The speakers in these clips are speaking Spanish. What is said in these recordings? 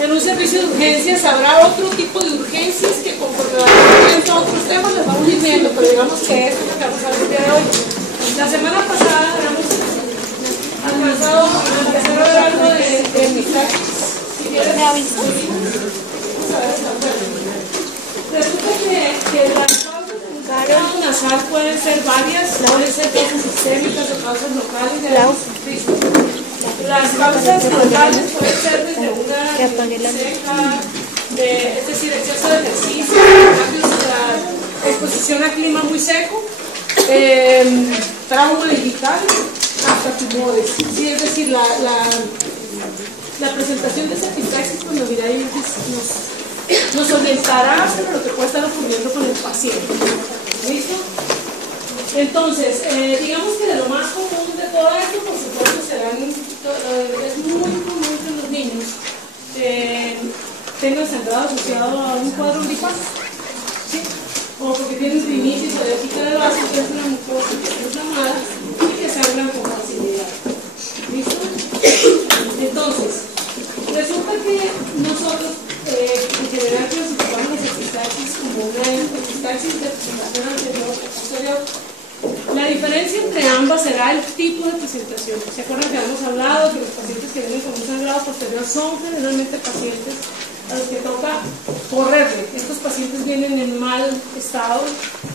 En un servicio de urgencias habrá otro tipo de urgencias que conforme vayamos viendo otros temas les vamos a ir viendo, pero digamos que esto es lo que vamos a ver el día de hoy. La semana pasada habíamos alcanzado a empezar a ver algo de epistaxis. Si quieres, resulta que las causas de un sangrado nasal pueden ser varias, pueden ser causas sistémicas o causas locales de la Las causas locales pueden ser desde una seca, es decir, exceso de ejercicio, cambios de la exposición a clima muy seco, trauma digital, hasta tumores. Sí, es decir, la presentación de esa epistaxis cuando miráis nos orientará sobre lo que puede estar ocurriendo con el paciente. ¿Listo? Entonces, digamos que de lo más común de todo esto, por supuesto, es muy común que los niños tengan sangrado asociado a un cuadro gripal, ¿sí? O porque tienen rinitis o diarrea del vaso, que es una mucosa que está inflamada y que sangran con facilidad. ¿Listo? Entonces, resulta que nosotros en general clasificamos las epistaxis como una epistaxis de presentación anterior o posterior. La diferencia entre ambas será el tipo de presentación. ¿Se acuerdan que habíamos hablado que los pacientes que vienen con un sangrado posterior son generalmente pacientes a los que toca correrle? Estos pacientes vienen en mal estado,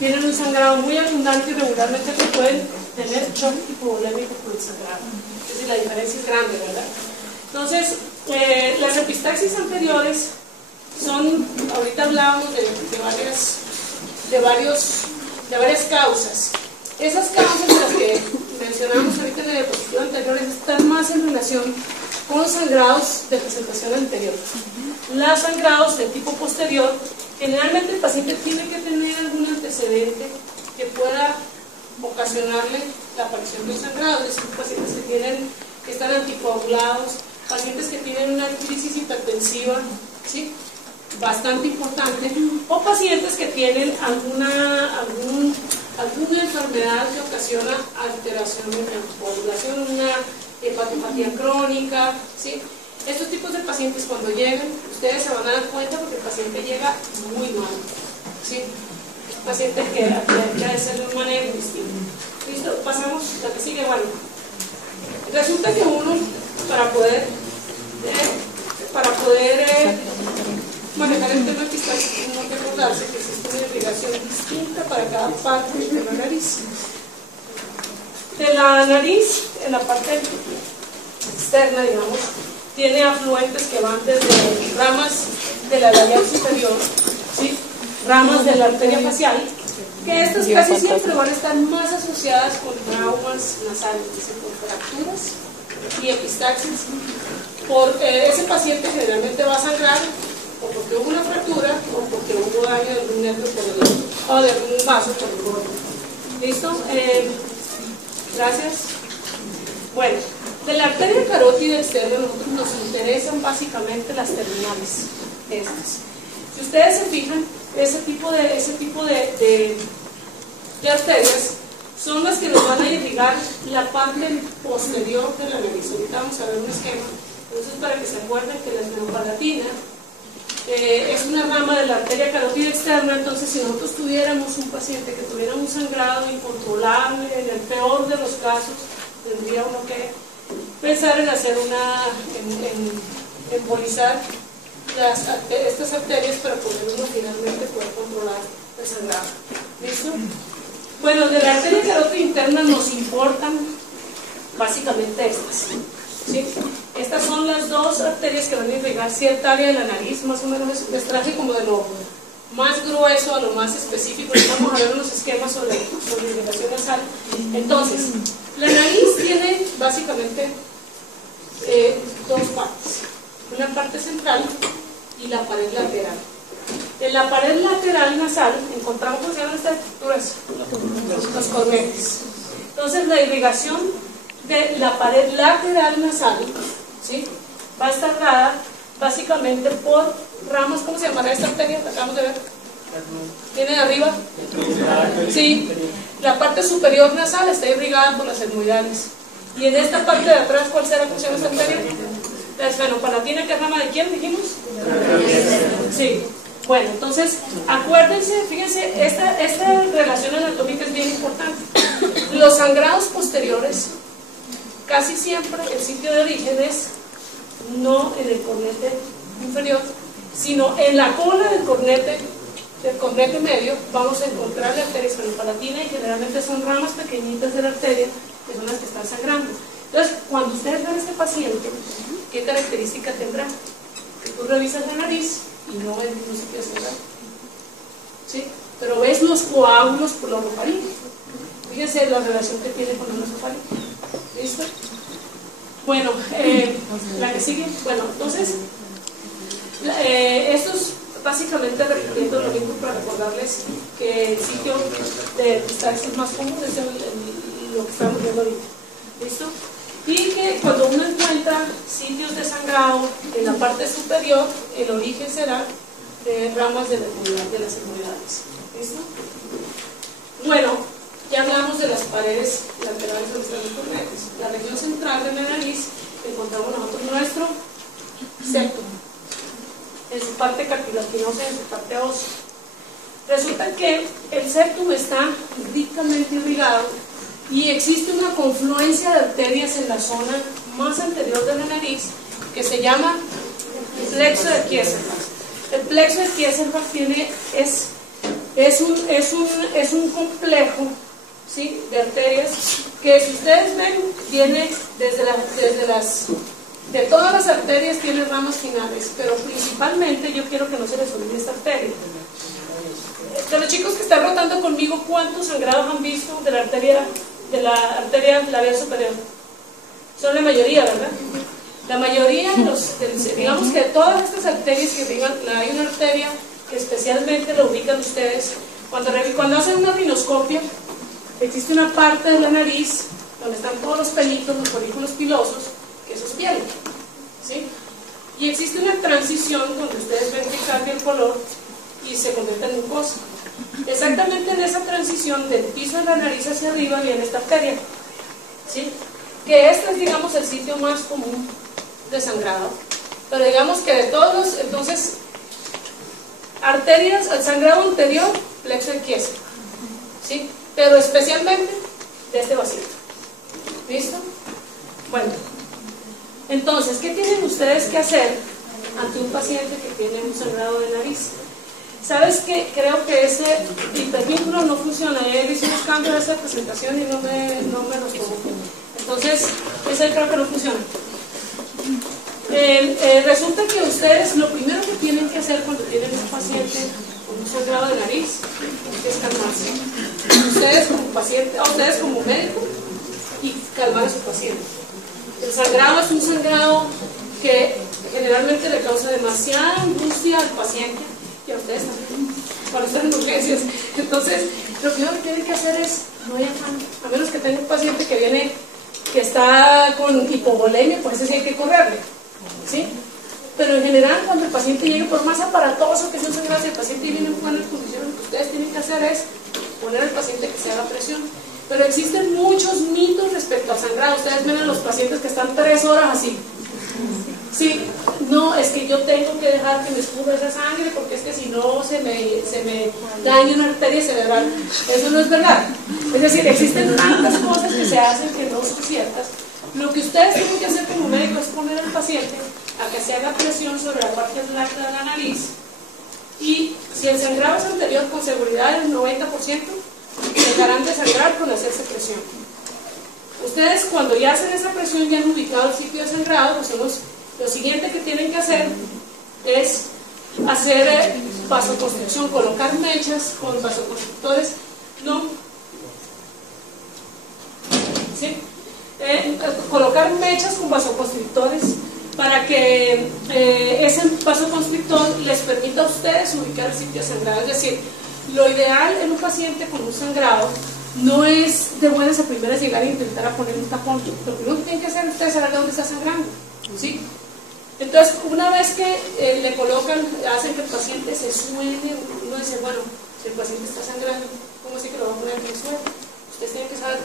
tienen un sangrado muy abundante y regularmente pueden tener shock hipovolémico por el sangrado. Es decir, la diferencia es grande, ¿verdad? Entonces, las epistaxis anteriores son, ahorita hablábamos de varias causas. Esas causas de las que mencionamos ahorita en la diapositiva anterior están más en relación con los sangrados de presentación anterior. Los sangrados de tipo posterior, generalmente el paciente tiene que tener algún antecedente que pueda ocasionarle la aparición del sangrado, es decir, pacientes que están anticoagulados, pacientes que tienen una crisis hipertensiva, ¿sí?, bastante importante, o pacientes que tienen alguna enfermedad que ocasiona alteración en la coagulación, una hepatopatía crónica, ¿sí? Estos tipos de pacientes cuando llegan, ustedes se van a dar cuenta porque el paciente llega muy mal, ¿sí? Es un paciente que hay que hacerle un manejo distinto. ¿Listo? Pasamos a la que sigue. Bueno, resulta que uno, para poder manejar el tema epistaxis, no hay que acordarse que existe una irrigación distinta para cada parte de la nariz. De la nariz, en la parte externa, digamos, tiene afluentes que van desde ramas de la labial superior, ¿sí?, ramas de la arteria facial, que estas casi siempre van a estar más asociadas con traumas nasales, es decir, con fracturas y epistaxis. Porque ese paciente generalmente va a sangrar o porque hubo una fractura o porque hubo daño de algún nervio por el otro, o de algún vaso por el otro. ¿Listo? Gracias. Bueno, de la arteria carótida externa nosotros nos interesan básicamente las terminales estas. Si ustedes se fijan, ese tipo de arterias son las que nos van a irrigar la parte posterior de la nariz. Ahorita vamos a ver un esquema. Entonces, para que se acuerden que la esferopalatina es una rama de la arteria carótida externa. Entonces, si nosotros tuviéramos un paciente que tuviera un sangrado incontrolable, en el peor de los casos, tendría uno que pensar en hacer en embolizar estas arterias para poder uno finalmente poder controlar el sangrado. ¿Listo? Bueno, de la arteria carótida interna nos importan básicamente estas, ¿sí? Estas son las dos arterias que van a irrigar cierta área de la nariz, más o menos les traje como de lo más grueso a lo más específico. Vamos a ver unos esquemas sobre irrigación nasal. Entonces, la nariz tiene básicamente dos partes, una parte central y la pared lateral. En la pared lateral nasal encontramos, ¿cómo se llaman estas estructuras? Los cornetes. Entonces, la irrigación de la pared lateral nasal, ¿sí?, va a estar dada básicamente por ramas. ¿Cómo se llamará esta arteria? La acabamos de ver. ¿Tiene de arriba? Sí. La parte superior nasal está irrigada por las etmoidales. Y en esta parte de atrás, ¿cuál será? ¿Cómo se llama esta arteria? La esfenopalatina, ¿qué rama de quién dijimos? Sí. Bueno, entonces, acuérdense, fíjense, esta relación anatómica es bien importante. Los sangrados posteriores, casi siempre el sitio de origen es no en el cornete inferior, sino en la cola del cornete medio. Vamos a encontrar la arteria esfenopalatina y generalmente son ramas pequeñitas de la arteria que son las que están sangrando. Entonces, cuando ustedes ven a este paciente, ¿qué característica tendrá? Que tú revisas la nariz y no ves ningún sitio de sangrado, ¿sí? Pero ves los coágulos por la orofaringe. Fíjense la relación que tiene con la orofaringe. ¿Listo? Bueno, la que sigue. Bueno, entonces, esto es básicamente repitiendo lo mismo para recordarles que el sitio de distancia más común es lo que estamos viendo ahorita. ¿Listo? Y que cuando uno encuentra sitios de sangrado en la parte superior, el origen será de ramas de las extremidades. ¿Listo? Bueno, ya hablamos de las paredes laterales de los cornetes. La región central de la nariz encontramos nosotros nuestro septum, en su parte cartilaginosa y en su parte ósea. Resulta que el septum está ricamente irrigado y existe una confluencia de arterias en la zona más anterior de la nariz que se llama plexo de Kieselbach. El plexo de Kieselbach es un complejo, ¿sí?, de arterias que, si ustedes ven, tiene de todas las arterias tiene ramas finales, pero principalmente yo quiero que no se les olvide esta arteria. De los chicos que están rotando conmigo, ¿cuántos sangrados han visto de la arteria labial superior? Son la mayoría, ¿verdad? La mayoría, digamos que de todas estas arterias que digan, hay una arteria que especialmente la ubican ustedes. Cuando hacen una rinoscopia, existe una parte de la nariz donde están todos los pelitos, los folículos pilosos, que eso es piel, ¿sí? Y existe una transición donde ustedes ven que cambia el color y se convierte en mucosa. Exactamente en esa transición del piso de la nariz hacia arriba viene esta arteria, ¿sí?, que este es, digamos, el sitio más común de sangrado. Pero digamos que de todos los, entonces, arterias, el sangrado anterior, plexo de Kieselbach, ¿sí?, pero especialmente de este vasito. ¿Listo? Bueno, entonces, ¿qué tienen ustedes que hacer ante un paciente que tiene un sangrado de nariz? ¿Sabes qué? Creo que ese hipervínculo no funciona. Ayer hice unos cambios de esa presentación y no me los tomó. Entonces, ese creo que no funciona. Resulta que ustedes lo primero que tienen que hacer cuando tienen un paciente con un sangrado de nariz es calmarse. Ustedes como paciente, ustedes como médico, y calmar a su paciente. El sangrado es un sangrado que generalmente le causa demasiada angustia al paciente y a ustedes también, para estar en urgencias. Entonces, lo primero que tienen que hacer es no hay afán, a menos que tenga un paciente que está con hipovolemia, pues ese sí hay que correrle, ¿sí? Pero en general, cuando el paciente llegue, por más aparatoso que sea un sangrado, si el paciente viene en buenas condiciones, lo que ustedes tienen que hacer es poner al paciente que se haga presión. Pero existen muchos mitos respecto al sangrado. Ustedes ven a los pacientes que están 3 horas así. Sí, no, es que yo tengo que dejar que me escurra esa sangre porque es que si no se me daña una arteria cerebral. Eso no es verdad. Es decir, existen tantas cosas que se hacen que no son ciertas. Lo que ustedes tienen que hacer como médico es poner al paciente a que se haga presión sobre la parte blanca de la nariz, y si el sangrado es anterior, con seguridad el 90% dejarán de sangrar con hacerse presión. Ustedes, cuando ya hacen esa presión, ya han ubicado el sitio de sangrado, pues lo siguiente que tienen que hacer es hacer vasoconstricción, colocar mechas con vasoconstrictores, ¿no? ¿Sí? Colocar mechas con vasoconstrictores para que ese vasoconstrictor les permita a ustedes ubicar el sitio de sangrado. Es decir, lo ideal en un paciente con un sangrado no es de buenas a primeras llegar e intentar a poner un tapón. Lo primero que tienen que hacer ustedes es saber de dónde está sangrando, ¿sí? Entonces, una vez que le colocan, hacen que el paciente se suene, uno dice, bueno, si el paciente está sangrando, ¿cómo así que lo va a poner en el suelo? Ustedes tienen que saber.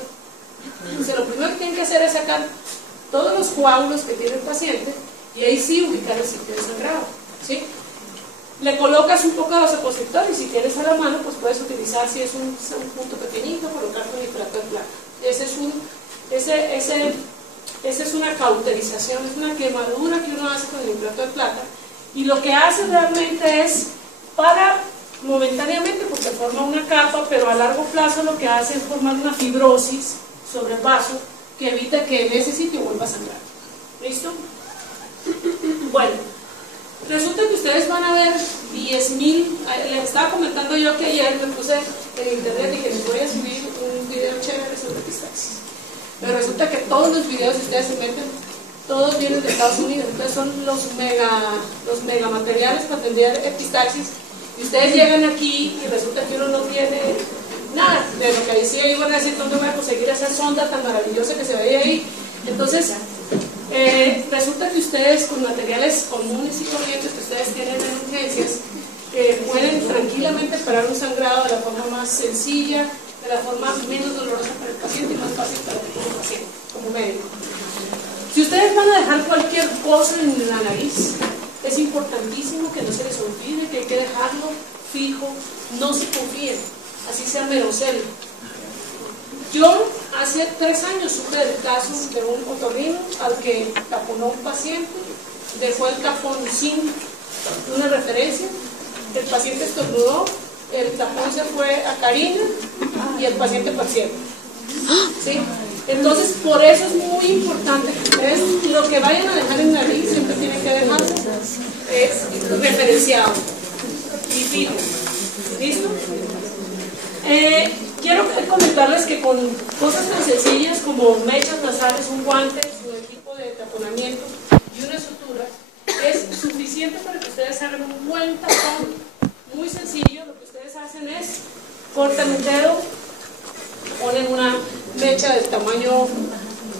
Entonces, lo primero que tienen que hacer es sacar todos los coágulos que tiene el paciente y ahí sí ubicar el sitio de sangrado, ¿sí? Le colocas un poco de vasoconstrictor y si tienes a la mano, pues puedes utilizar, si es un punto pequeñito, colocar un nitrato de plata. Esa es una cauterización, es una quemadura que uno hace con el nitrato de plata, y lo que hace realmente es para momentáneamente, porque forma una capa, pero a largo plazo lo que hace es formar una fibrosis sobre el vaso que evita que en ese sitio vuelva a sangrar. ¿Listo? Bueno, resulta que ustedes van a ver 10,000. Les estaba comentando yo que ayer me puse en internet y que les voy a subir un video chévere sobre epistaxis, pero resulta que todos los videos que ustedes se meten, todos vienen de Estados Unidos, entonces son los mega materiales para atender epistaxis, y ustedes llegan aquí y resulta que uno no tiene nada de lo que decía. Iban a decir, ¿dónde voy a conseguir esa sonda tan maravillosa que se veía ahí? Entonces resulta que ustedes, con materiales comunes y corrientes que ustedes tienen en urgencias, pueden tranquilamente parar un sangrado de la forma más sencilla, de la forma menos dolorosa para el paciente y más fácil para ti como paciente, como médico. Si ustedes van a dejar cualquier cosa en la nariz, es importantísimo que no se les olvide que hay que dejarlo fijo, no se confíen, así sea merocel. Yo hace 3 años supe del caso de un otorrino al que taponó un paciente, dejó el tapón sin una referencia, el paciente estornudó, el tapón se fue a Karina y el paciente paciente. ¿Sí? Entonces, por eso es muy importante que ustedes lo que vayan a dejar en nariz siempre tienen que dejarlo referenciado y fijo. ¿Listo? Quiero comentarles que con cosas tan sencillas como mechas nasales, un guante, su equipo de taponamiento y una sutura, es suficiente para que ustedes hagan un buen tapón muy sencillo. Lo que ustedes hacen es cortan el dedo, ponen una mecha del tamaño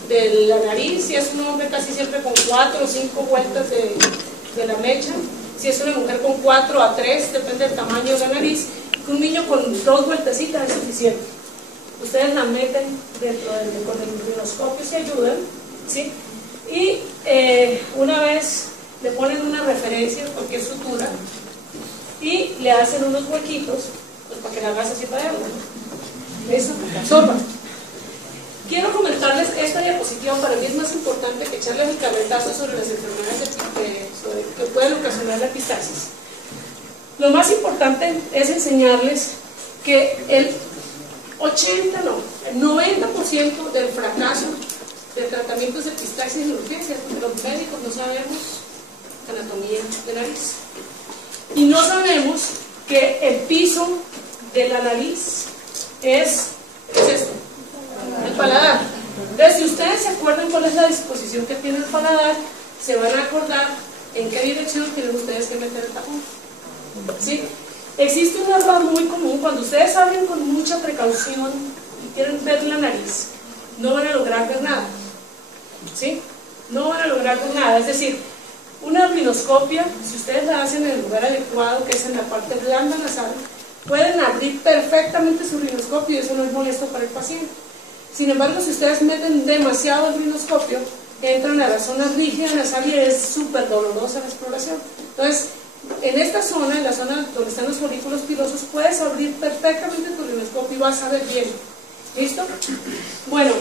de la nariz, si es un hombre casi siempre con 4 o 5 vueltas de la mecha, si es una mujer con 4 a 3, depende del tamaño de la nariz. Un niño con 2 vueltecitas es suficiente. Ustedes la meten dentro con el microscopio, se ayudan, ¿sí? Y una vez le ponen una referencia, cualquier sutura, y le hacen unos huequitos, pues, para que la gasa sirva de agua. Eso, absorba. Quiero comentarles, esta diapositiva para mí es más importante que echarles el carretazo sobre las enfermedades que pueden ocasionar la epistaxis. Lo más importante es enseñarles que el 90% del fracaso de tratamientos de epistaxis en urgencias, porque los médicos no sabemos anatomía de nariz y no sabemos que el piso de la nariz es esto, el paladar. Entonces, si ustedes se acuerdan cuál es la disposición que tiene el paladar, se van a acordar en qué dirección tienen ustedes que meter el tapón. ¿Sí? Existe un error muy común cuando ustedes abren con mucha precaución y quieren ver la nariz, no van a lograr ver nada. ¿Sí? No van a lograr ver nada. Es decir, una rhinoscopia, si ustedes la hacen en el lugar adecuado, que es en la parte blanda nasal, pueden abrir perfectamente su rhinoscopio y eso no es molesto para el paciente. Sin embargo, si ustedes meten demasiado el rhinoscopio, entran a la zona rígida nasal y es súper dolorosa la exploración. Entonces, en esta zona, en la zona donde están los folículos pilosos, puedes abrir perfectamente tu rhinoscopio y vas a ver bien. ¿Listo? Bueno,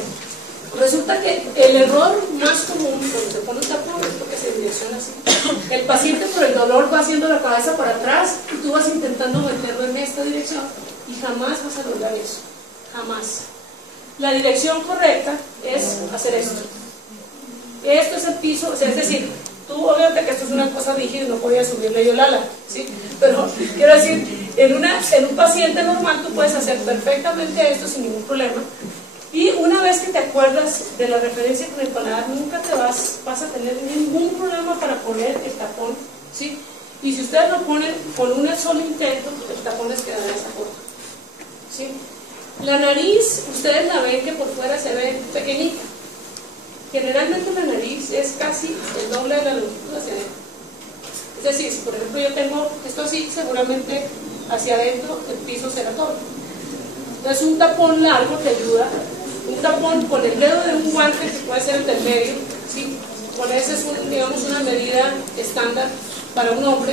resulta que el error más común cuando se pone un tapón es porque se direcciona así. El paciente por el dolor va haciendo la cabeza para atrás y tú vas intentando meterlo en esta dirección y jamás vas a lograr eso. Jamás. La dirección correcta es hacer esto. Esto es el piso, o sea, es decir, tú obviamente que esto es una cosa rígida y no podías subirle yo Lala, ¿sí? Pero quiero decir, en un paciente normal tú puedes hacer perfectamente esto sin ningún problema. Y una vez que te acuerdas de la referencia con el paladar, nunca vas a tener ningún problema para poner el tapón, ¿sí? Y si ustedes lo ponen con un solo intento, el tapón les quedará de esa forma, ¿sí? La nariz, ustedes la ven que por fuera se ve pequeñita. Generalmente la nariz es casi el doble de la longitud hacia adentro. Es decir, si por ejemplo yo tengo esto así, seguramente hacia adentro el piso será todo. Entonces un tapón largo te ayuda, un tapón con el dedo de un guante que puede ser el del medio, ¿sí? Bueno, esa es digamos una medida estándar para un hombre.